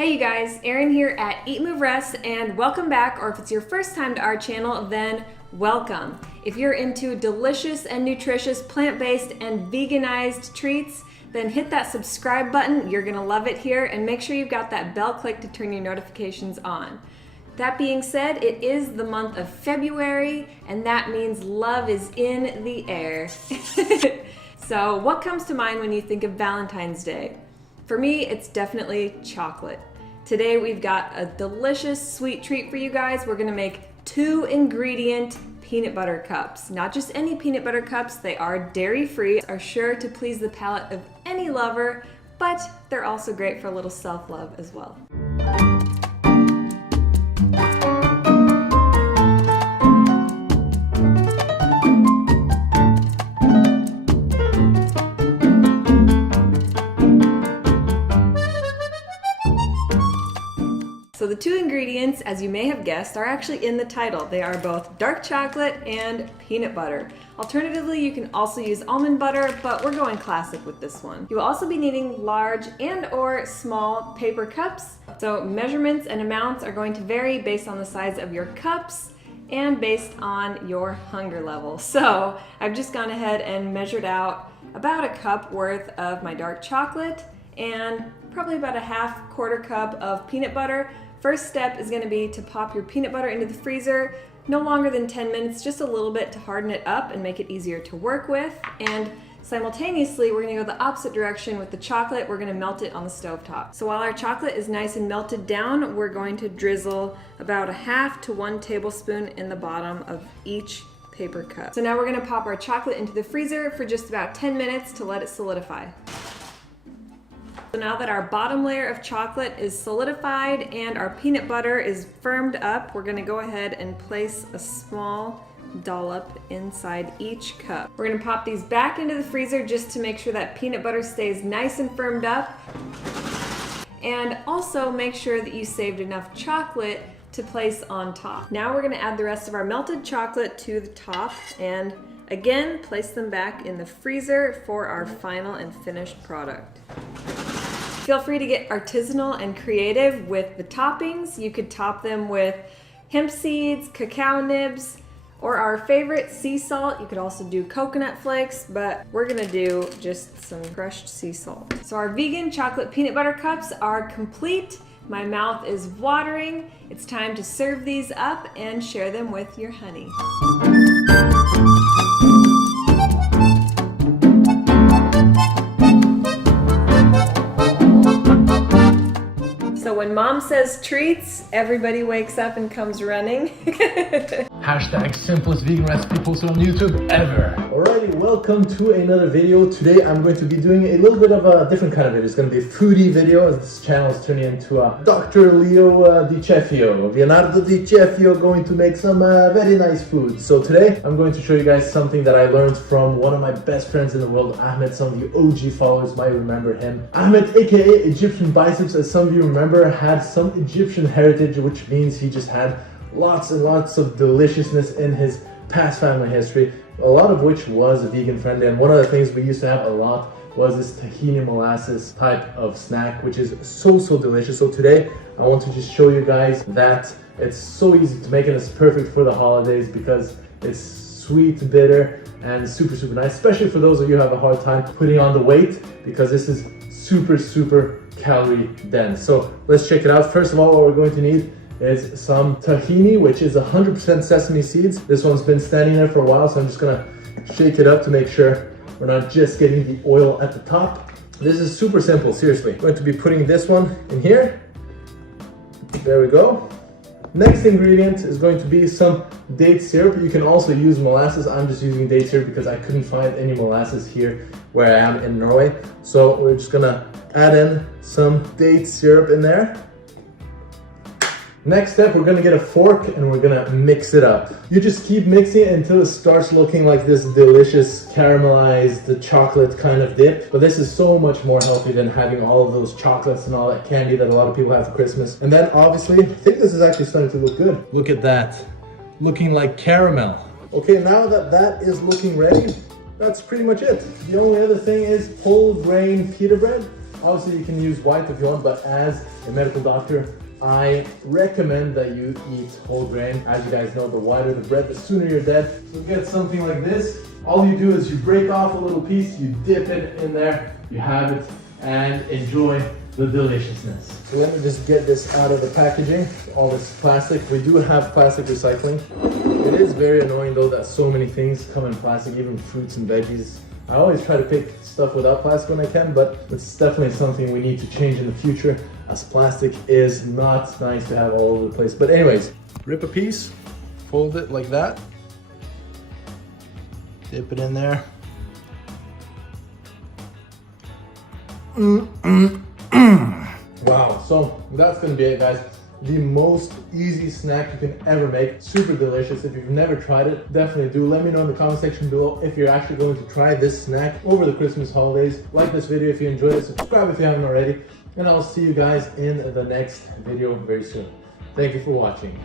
Hey you guys, Erin here at EatMoveRest and welcome back, or if it's your first time to our channel, then welcome. If you're into delicious and nutritious plant-based and veganized treats, then hit that subscribe button. You're gonna love it here, and make sure you've got that bell click to turn your notifications on. That being said, it is the month of February, and that means love is in the air. So what comes to mind when you think of Valentine's Day? For me, it's definitely chocolate. Today we've got a delicious sweet treat for you guys. We're gonna make 2-ingredient peanut butter cups. Not just any peanut butter cups, they are dairy-free, are sure to please the palate of any lover, but they're also great for a little self-love as well. So the 2 ingredients, as you may have guessed, are actually in the title. They are both dark chocolate and peanut butter. Alternatively, you can also use almond butter, but we're going classic with this one. You will also be needing large and/or small paper cups. So measurements and amounts are going to vary based on the size of your cups and based on your hunger level. So I've just gone ahead and measured out about a cup worth of my dark chocolate and probably about a quarter cup of peanut butter. First step is going to be to pop your peanut butter into the freezer, no longer than 10 minutes, just a little bit to harden it up and make it easier to work with. And simultaneously, we're going to go the opposite direction with the chocolate. We're going to melt it on the stovetop. So while our chocolate is nice and melted down, we're going to drizzle about a half to 1 tablespoon in the bottom of each paper cup. So now we're going to pop our chocolate into the freezer for just about 10 minutes to let it solidify. So now that our bottom layer of chocolate is solidified and our peanut butter is firmed up, we're gonna go ahead and place a small dollop inside each cup. We're gonna pop these back into the freezer just to make sure that peanut butter stays nice and firmed up. And also make sure that you saved enough chocolate to place on top. Now we're gonna add the rest of our melted chocolate to the top and again, place them back in the freezer for our final and finished product. Feel free to get artisanal and creative with the toppings. You could top them with hemp seeds, cacao nibs, or our favorite, sea salt. You could also do coconut flakes, but we're gonna do just some crushed sea salt. So our vegan chocolate peanut butter cups are complete. My mouth is watering. It's time to serve these up and share them with your honey. So when mom says treats, everybody wakes up and comes running. Hashtag simplest vegan recipe posted on YouTube ever. Alrighty, welcome to another video. Today I'm going to be doing a little bit of a different kind of video. It's going to be a foodie video, as this channel is turning into a Dr. Leonardo Venås going to make some very nice food. So today I'm going to show you guys something that I learned from one of my best friends in the world, Ahmed. Some of you OG followers might remember him. Ahmed, aka Egyptian Biceps, as some of you remember, had some Egyptian heritage, which means he just had lots and lots of deliciousness in his past family history, a lot of which was vegan friendly. And one of the things we used to have a lot was this tahini molasses type of snack, which is so delicious. So today I want to just show you guys that it's so easy to make, and it's perfect for the holidays because it's sweet, bitter, and super nice, especially for those of you who have a hard time putting on the weight, because this is super calorie dense. So let's check it out. First of all, what we're going to need is some tahini, which is 100% sesame seeds. This one's been standing there for a while, so I'm just gonna shake it up to make sure we're not just getting the oil at the top. This is super simple, seriously. I'm going to be putting this one in here. There we go. Next ingredient is going to be some date syrup. You can also use molasses. I'm just using date syrup because I couldn't find any molasses here where I am in Norway. So we're just gonna add in some date syrup in there. Next step, we're gonna get a fork and we're gonna mix it up. You just keep mixing it until it starts looking like this delicious caramelized chocolate kind of dip. But this is so much more healthy than having all of those chocolates and all that candy that a lot of people have for Christmas. And then obviously, I think this is actually starting to look good. Look at that, looking like caramel. Okay, now that that is looking ready, that's pretty much it. The only other thing is whole grain pita bread. Obviously you can use white if you want, but as a medical doctor, I recommend that you eat whole grain. As you guys know, the whiter the bread, the sooner you're dead. So get something like this. All you do is you break off a little piece, you dip it in there, you have it, and enjoy the deliciousness. So let me just get this out of the packaging. All this plastic. We do have plastic recycling. It is very annoying though that so many things come in plastic, even fruits and veggies. I always try to pick stuff without plastic when I can, but it's definitely something we need to change in the future, as plastic is not nice to have all over the place. But anyways, rip a piece, fold it like that, dip it in there. Wow, so that's gonna be it, guys. The most easy snack you can ever make. Super delicious. If you've never tried it, definitely do. Let me know in the comment section below if you're actually going to try this snack over the Christmas holidays. Like this video if you enjoyed it, subscribe if you haven't already, and I'll see you guys in the next video very soon. Thank you for watching.